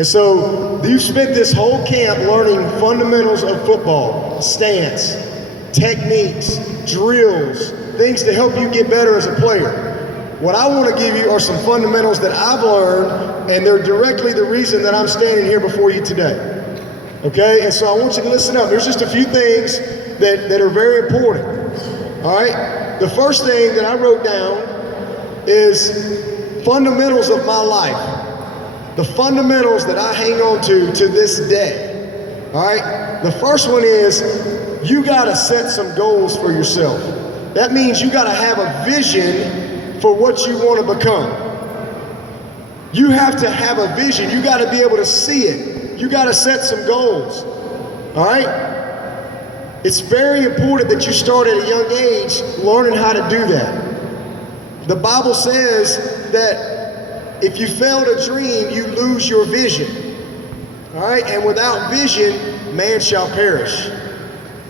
And so you spent this whole camp learning fundamentals of football, stance, techniques, drills, things to help you get better as a player. What I want to give you are some fundamentals that I've learned, and they're directly the reason that I'm standing here before you today. Okay, and so I want you to listen up. There's just a few things that are very important. All right, the first thing that I wrote down is fundamentals of my life. The fundamentals that I hang on to this day. All right, the first one is you got to set some goals for yourself. That means you got to have a vision for what you want to become. You have to have a vision. You got to be able to see it. You got to set some goals, all right? It's very important that you start at a young age learning how to do that. The Bible says that if you fail to dream, you lose your vision, all right? And without vision, man shall perish,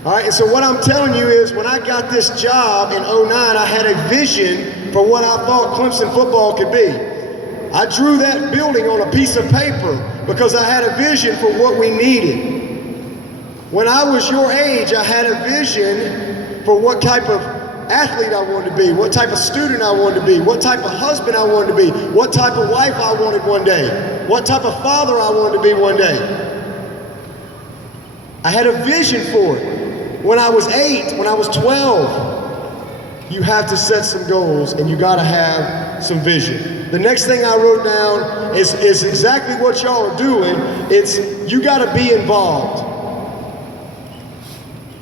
all right? And so what I'm telling you is when I got this job in '09, I had a vision for what I thought Clemson football could be. I drew that building on a piece of paper because I had a vision for what we needed. When I was your age, I had a vision for what type of athlete I wanted to be, what type of student I wanted to be, what type of husband I wanted to be, what type of wife I wanted one day, what type of father I wanted to be one day. I had a vision for it. When I was 8, when I was 12, you have to set some goals and you gotta have some vision. The next thing I wrote down is exactly what y'all are doing. It's you gotta be involved.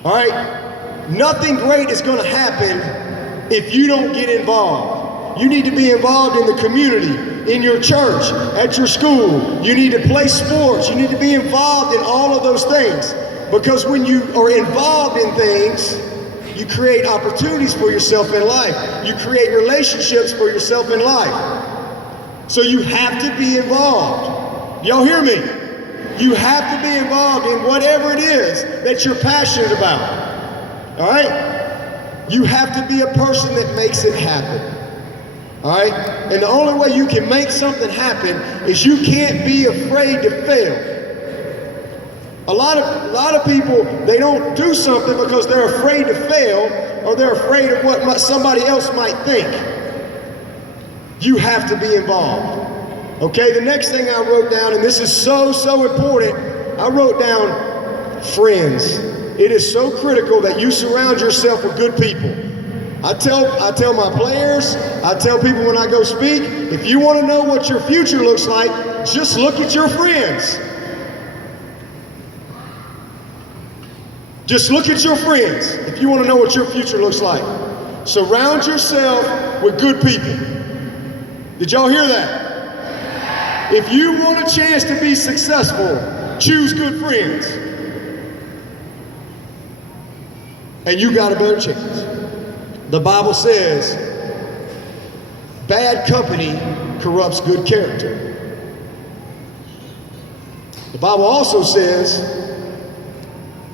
All right? Nothing great is gonna happen if you don't get involved. You need to be involved in the community, in your church, at your school. You need to play sports. You need to be involved in all of those things. Because when you are involved in things, you create opportunities for yourself in life. You create relationships for yourself in life. So you have to be involved. Y'all hear me? You have to be involved in whatever it is that you're passionate about. All right? You have to be a person that makes it happen. All right? And the only way you can make something happen is you can't be afraid to fail. A lot of people, they don't do something because they're afraid to fail or they're afraid of what somebody else might think. You have to be involved. Okay, the next thing I wrote down, and this is so important, I wrote down friends. It is so critical that you surround yourself with good people. I tell my players, I tell people when I go speak, if you want to know what your future looks like, just look at your friends. Just look at your friends if you want to know what your future looks like. Surround yourself with good people. Did y'all hear that? If you want a chance to be successful, choose good friends. And you got a better chance. The Bible says, bad company corrupts good character. The Bible also says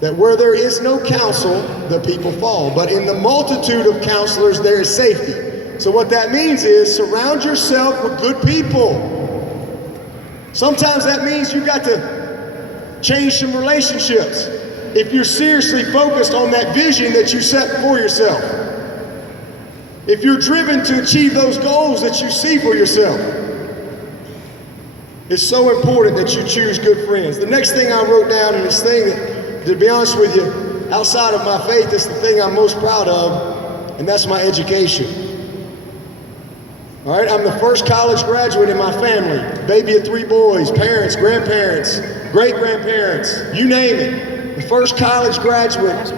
that where there is no counsel, the people fall. But in the multitude of counselors, there is safety. So what that means is surround yourself with good people. Sometimes that means you got to change some relationships if you're seriously focused on that vision that you set for yourself. If you're driven to achieve those goals that you see for yourself. It's so important that you choose good friends. The next thing I wrote down, and this thing that, to be honest with you, outside of my faith, is the thing I'm most proud of, and that's my education. All right, I'm the first college graduate in my family. Baby of 3 boys, parents, grandparents, great-grandparents, you name it. The first college graduate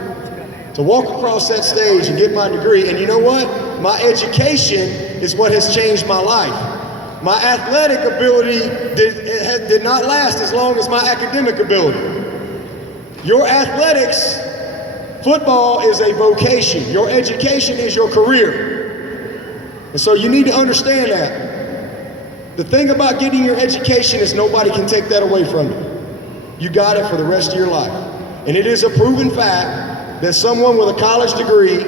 to walk across that stage and get my degree. And you know what? My education is what has changed my life. My athletic ability did not last as long as my academic ability. Your athletics, football is a vocation. Your education is your career. And so you need to understand that. The thing about getting your education is nobody can take that away from you. You got it for the rest of your life. And it is a proven fact that someone with a college degree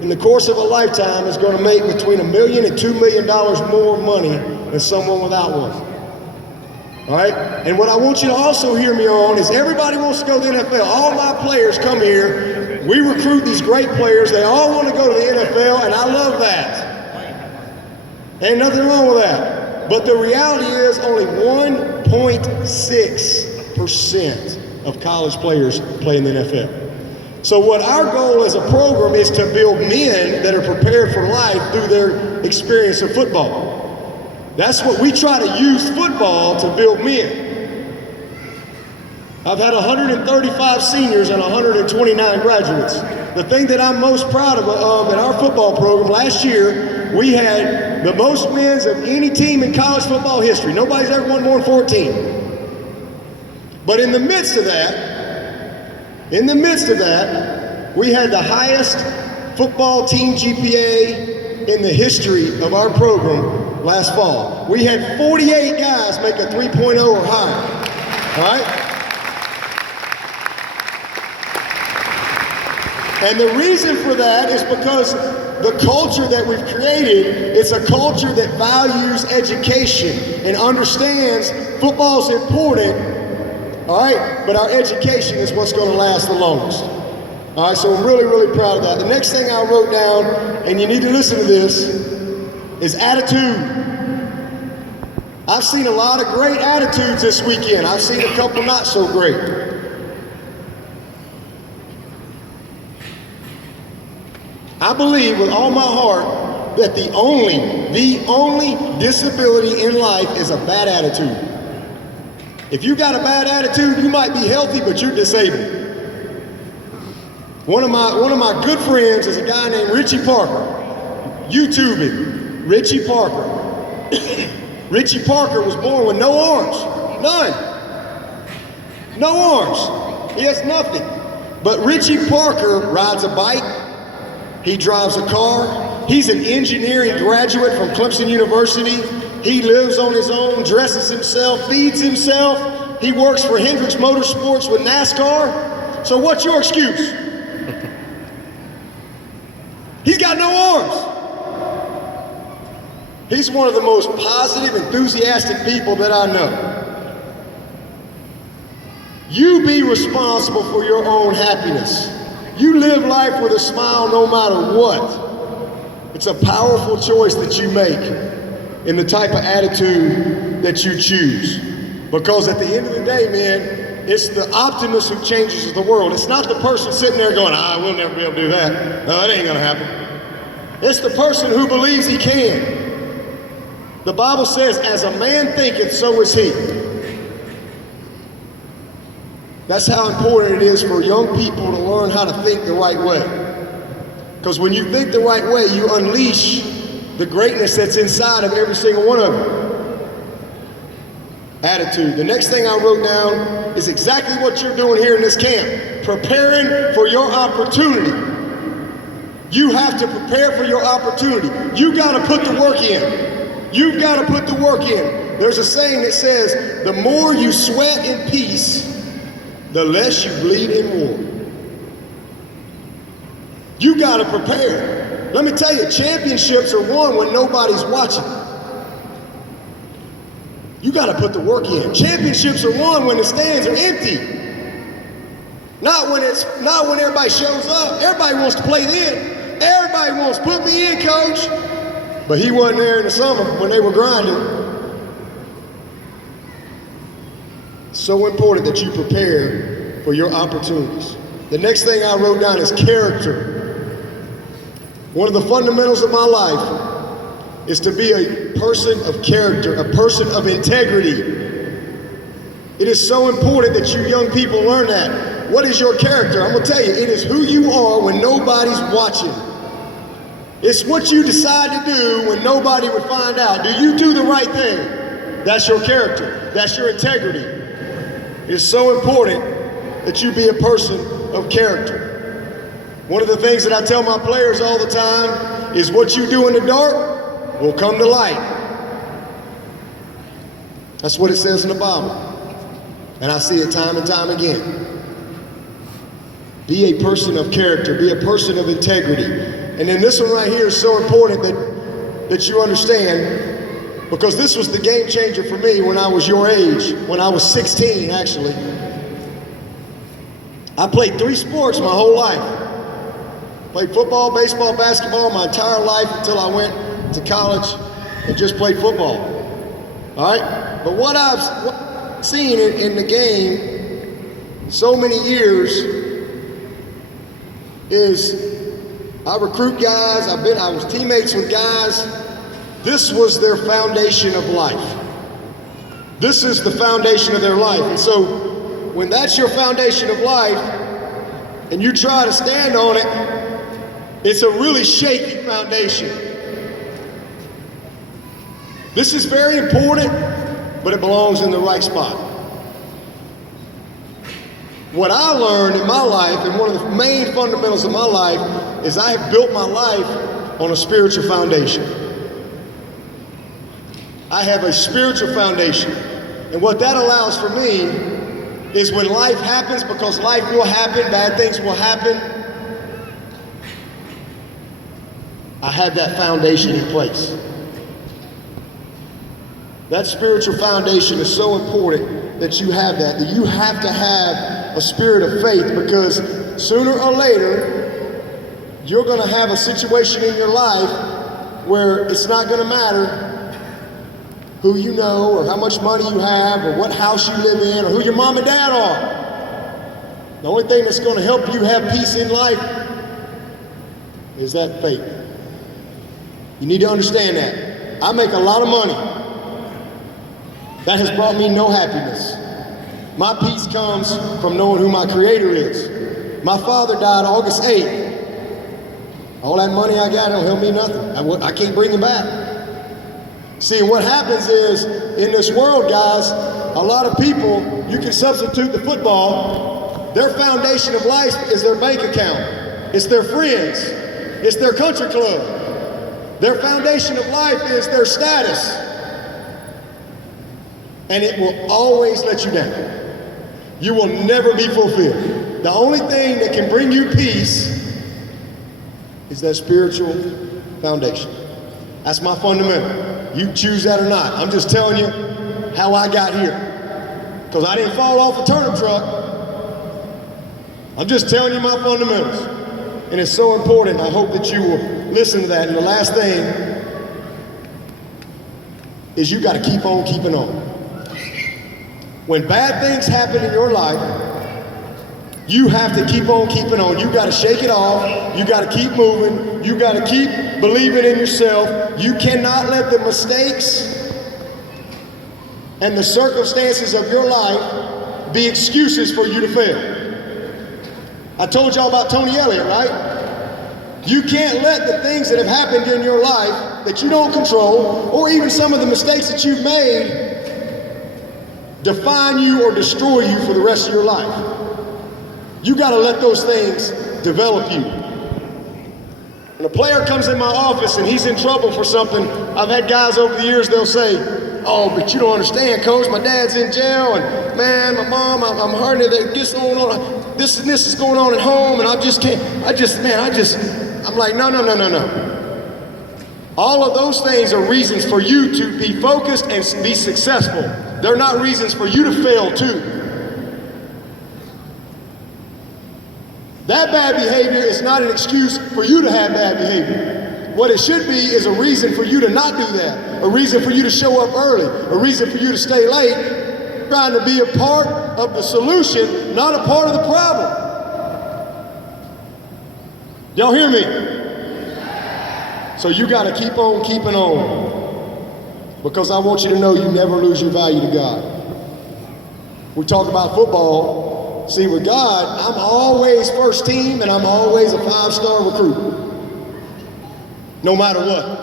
in the course of a lifetime is going to make between $1 million and $2 million more money than someone without one. All right? And what I want you to also hear me on is everybody wants to go to the NFL. All my players come here. We recruit these great players. They all want to go to the NFL, and I love that. Ain't nothing wrong with that. But the reality is only 1.6% of college players play in the NFL. So what our goal as a program is to build men that are prepared for life through their experience of football. That's what we try to use football to build men. I've had 135 seniors and 129 graduates. The thing that I'm most proud of in our football program, last year, we had the most wins of any team in college football history. Nobody's ever won more than 14. But in the midst of that, we had the highest football team GPA in the history of our program last fall. We had 48 guys make a 3.0 or higher, all right? And the reason for that is because the culture that we've created, it's a culture that values education and understands football's important, all right? But our education is what's going to last the longest. All right, so I'm really, really proud of that. The next thing I wrote down, and you need to listen to this, is attitude. I've seen a lot of great attitudes this weekend. I've seen a couple not so great. I believe with all my heart that the only disability in life is a bad attitude. If you got a bad attitude, you might be healthy, but you're disabled. One of my good friends is a guy named Richie Parker. YouTube him, Richie Parker. Richie Parker was born with no arms, none. No arms, he has nothing. But Richie Parker rides a bike, he drives a car, he's an engineering graduate from Clemson University, he lives on his own, dresses himself, feeds himself, he works for Hendricks Motorsports with NASCAR. So what's your excuse? He's got no arms. He's one of the most positive, enthusiastic people that I know. You be responsible for your own happiness. You live life with a smile no matter what. It's a powerful choice that you make in the type of attitude that you choose. Because at the end of the day, man, it's the optimist who changes the world. It's not the person sitting there going, we'll never be able to do that. No, that ain't gonna happen. It's the person who believes he can. The Bible says, as a man thinketh, so is he. That's how important it is for young people to learn how to think the right way. Because when you think the right way, you unleash the greatness that's inside of every single one of them. Attitude. The next thing I wrote down is exactly what you're doing here in this camp. Preparing for your opportunity. You have to prepare for your opportunity. You got to put the work in. You've got to put the work in. There's a saying that says, the more you sweat in peace, the less you bleed in war. You got to prepare. Let me tell you, championships are won when nobody's watching. You got to put the work in. Championships are won when the stands are empty. Not when everybody shows up. Everybody wants to play then. Everybody wants to put me in, coach. But he wasn't there in the summer when they were grinding. So important that you prepare for your opportunities. The next thing I wrote down is character. One of the fundamentals of my life is to be a person of character, a person of integrity. It is so important that you young people learn that. What is your character? I'm gonna tell you, it is who you are when nobody's watching. It's what you decide to do when nobody would find out. Do you do the right thing? That's your character. That's your integrity. It is so important that you be a person of character. One of the things that I tell my players all the time is what you do in the dark will come to light. That's what it says in the Bible. And I see it time and time again. Be a person of character. Be a person of integrity. And then this one right here is so important that you understand. because this was the game changer for me when I was your age, when I was 16 actually. I played 3 sports my whole life. Played football, baseball, basketball my entire life until I went to college and just played football. All right? But what I've seen in the game so many years is I recruit guys, I was teammates with guys. This was their foundation of life. This is the foundation of their life. And so when that's your foundation of life and you try to stand on it, it's a really shaky foundation. This is very important, but it belongs in the right spot. What I learned in my life, and one of the main fundamentals of my life, is I have built my life on a spiritual foundation. I have a spiritual foundation. And what that allows for me is when life happens, because life will happen, bad things will happen, I have that foundation in place. That spiritual foundation is so important that you have that you have to have a spirit of faith, because sooner or later, you're gonna have a situation in your life where it's not gonna matter who you know or how much money you have or what house you live in or who your mom and dad are. The only thing that's gonna help you have peace in life is that faith. You need to understand that. I make a lot of money. That has brought me no happiness. My peace comes from knowing who my Creator is. My father died August 8th. All that money I got don't help me nothing. I can't bring him back. See, what happens is, in this world, guys, a lot of people, you can substitute the football. Their foundation of life is their bank account. It's their friends. It's their country club. Their foundation of life is their status. And it will always let you down. You will never be fulfilled. The only thing that can bring you peace is that spiritual foundation. That's my fundamental. You choose that or not. I'm just telling you how I got here. Because I didn't fall off a turnip truck. I'm just telling you my fundamentals. And it's so important. I hope that you will listen to that. And the last thing is you got to keep on keeping on. When bad things happen in your life, you have to keep on keeping on. You got to shake it off. You got to keep moving. You got to keep believing in yourself. You cannot let the mistakes and the circumstances of your life be excuses for you to fail. I told y'all about Tony Elliott, right? You can't let the things that have happened in your life that you don't control, or even some of the mistakes that you've made, define you or destroy you for the rest of your life. You got to let those things develop you. When a player comes in my office and he's in trouble for something, I've had guys over the years, they'll say, "Oh, but you don't understand, coach, my dad's in jail, and man, my mom, I'm hurting, this going on, this and this is going on at home, and I'm like, no. All of those things are reasons for you to be focused and be successful. They're not reasons for you to fail too. That bad behavior is not an excuse for you to have bad behavior. What it should be is a reason for you to not do that, a reason for you to show up early, a reason for you to stay late, trying to be a part of the solution, not a part of the problem. Y'all hear me? So you got to keep on keeping on, because I want you to know you never lose your value to God. We talk about football. See, with God, I'm always first team and I'm always a 5-star recruit. No matter what.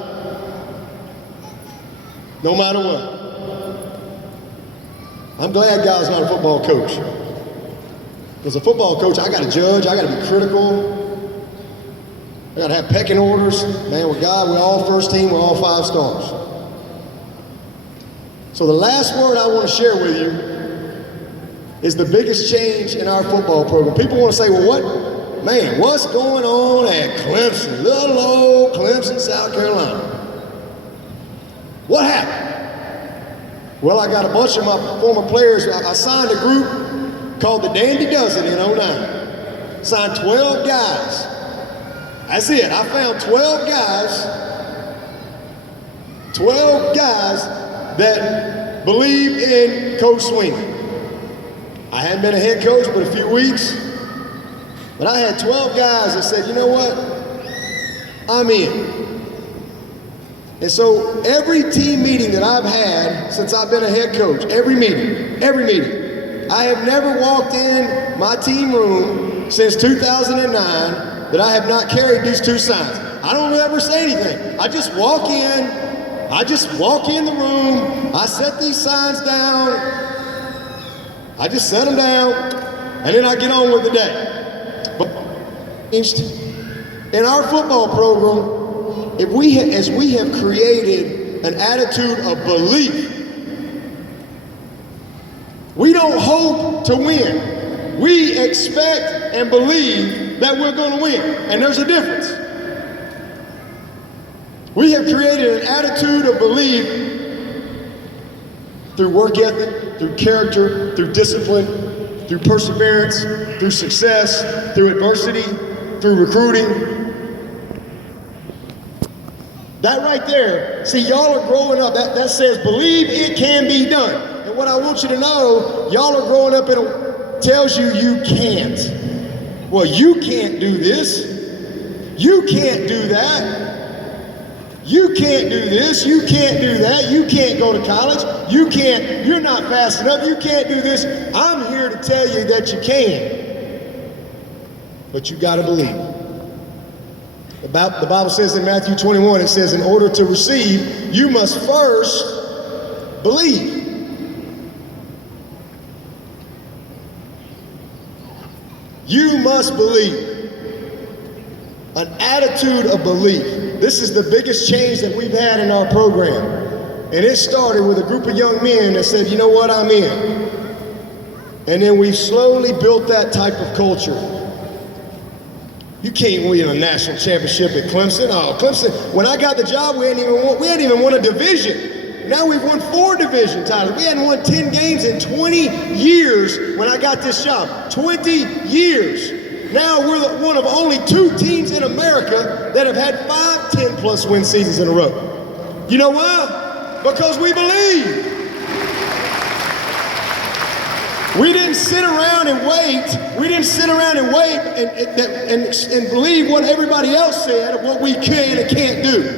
No matter what. I'm glad God's not a football coach. As a football coach, I got to judge, I got to be critical. I got to have pecking orders. Man, with God, we're all first team, we're all 5 stars. So the last word I want to share with you is the biggest change in our football program. People want to say, well, what's going on at Clemson, little old Clemson, South Carolina? What happened? Well, I got a bunch of my former players. I signed a group called the Dandy Does It in '09. Signed 12 guys. That's it. I found 12 guys that believe in Coach Swinney. I hadn't been a head coach but a few weeks, but I had 12 guys that said, you know what, I'm in. And so every team meeting that I've had since I've been a head coach, every meeting, I have never walked in my team room since 2009 that I have not carried these two signs. I don't ever say anything. I just walk in the room, I set these signs down, I just set them down, and then I get on with the day. But in our football program, as we have created an attitude of belief, we don't hope to win. We expect and believe that we're going to win, and there's a difference. We have created an attitude of belief through work ethic, through character, through discipline, through perseverance, through success, through adversity, through recruiting. That right there, see, y'all are growing up, that says believe it can be done. And what I want you to know, y'all are growing up and tells you you can't. Well, you can't do this. You can't do that. You can't do this, you can't do that, you can't go to college, you're not fast enough, you can't do this. I'm here to tell you that you can, but you gotta believe. The Bible says in Matthew 21, it says, in order to receive, you must first believe. You must believe. An attitude of belief. This is the biggest change that we've had in our program. And it started with a group of young men that said, you know what, I'm in. And then we've slowly built that type of culture. You can't win a national championship at Clemson. Oh, Clemson, when I got the job, we hadn't even won a division. Now we've won 4 division titles. We hadn't won 10 games in 20 years when I got this job. 20 years. Now we're one of only 2 teams in America that have had 5 10-plus win seasons in a row. You know why? Because we believe. We didn't sit around and wait. We didn't sit around and wait and believe what everybody else said of what we can and can't do.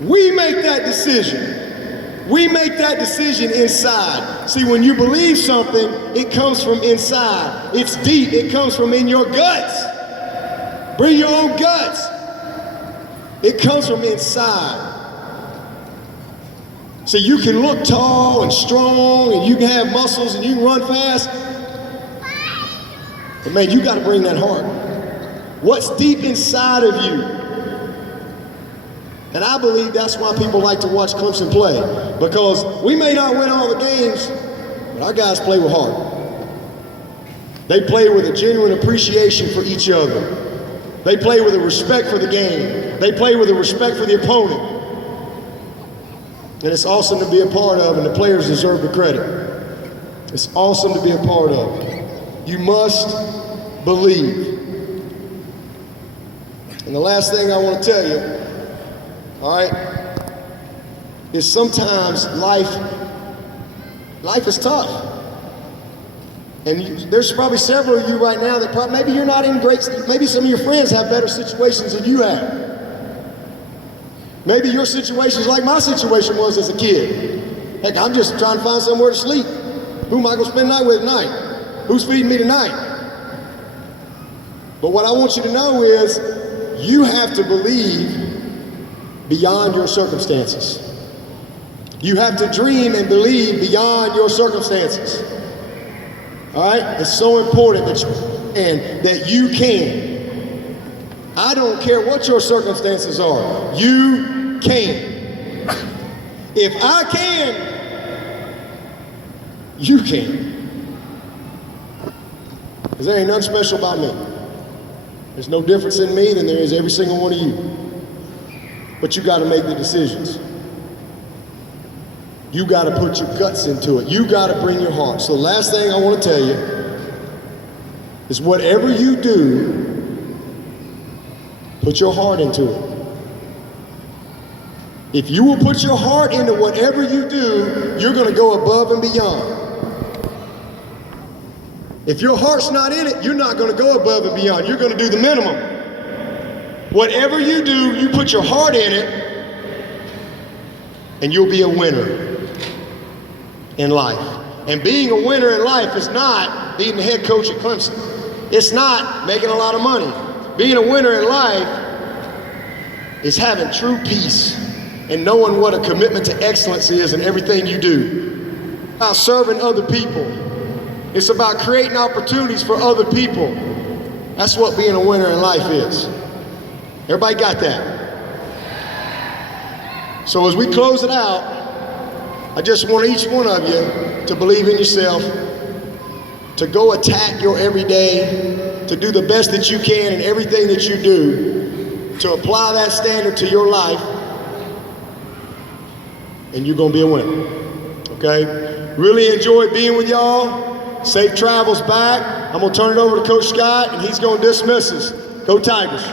We make that decision. We make that decision inside. See, when you believe something, it comes from inside. It's deep. It comes from in your guts. Bring your own guts. It comes from inside. See, you can look tall and strong, and you can have muscles, and you can run fast. But man, you got to bring that heart. What's deep inside of you? And I believe that's why people like to watch Clemson play, because we may not win all the games, but our guys play with heart. They play with a genuine appreciation for each other. They play with a respect for the game. They play with a respect for the opponent. And it's awesome to be a part of, and the players deserve the credit. It's awesome to be a part of. You must believe. And the last thing I want to tell you, all right, is sometimes life is tough. And there's probably several of you right now that maybe you're not in maybe some of your friends have better situations than you have. Maybe your situation is like my situation was as a kid. Heck, I'm just trying to find somewhere to sleep. Who am I going to spend the night with tonight? Who's feeding me tonight? But what I want you to know is you have to believe beyond your circumstances. You have to dream and believe beyond your circumstances. All right? It's so important that you can. I don't care what your circumstances are. You can. If I can, you can. Because there ain't nothing special about me. There's no difference in me than there is every single one of you. But you got to make the decisions. You got to put your guts into it. You got to bring your heart. So the last thing I want to tell you is whatever you do, put your heart into it. If you will put your heart into whatever you do, you're going to go above and beyond. If your heart's not in it, you're not going to go above and beyond. You're going to do the minimum. Whatever you do, you put your heart in it, and you'll be a winner in life. And being a winner in life is not being the head coach at Clemson. It's not making a lot of money. Being a winner in life is having true peace and knowing what a commitment to excellence is in everything you do. It's about serving other people. It's about creating opportunities for other people. That's what being a winner in life is. Everybody got that? So as we close it out, I just want each one of you to believe in yourself, to go attack your everyday, to do the best that you can in everything that you do, to apply that standard to your life, and you're gonna be a winner, okay? Really enjoyed being with y'all. Safe travels back. I'm gonna turn it over to Coach Scott, and he's gonna dismiss us. Go Tigers.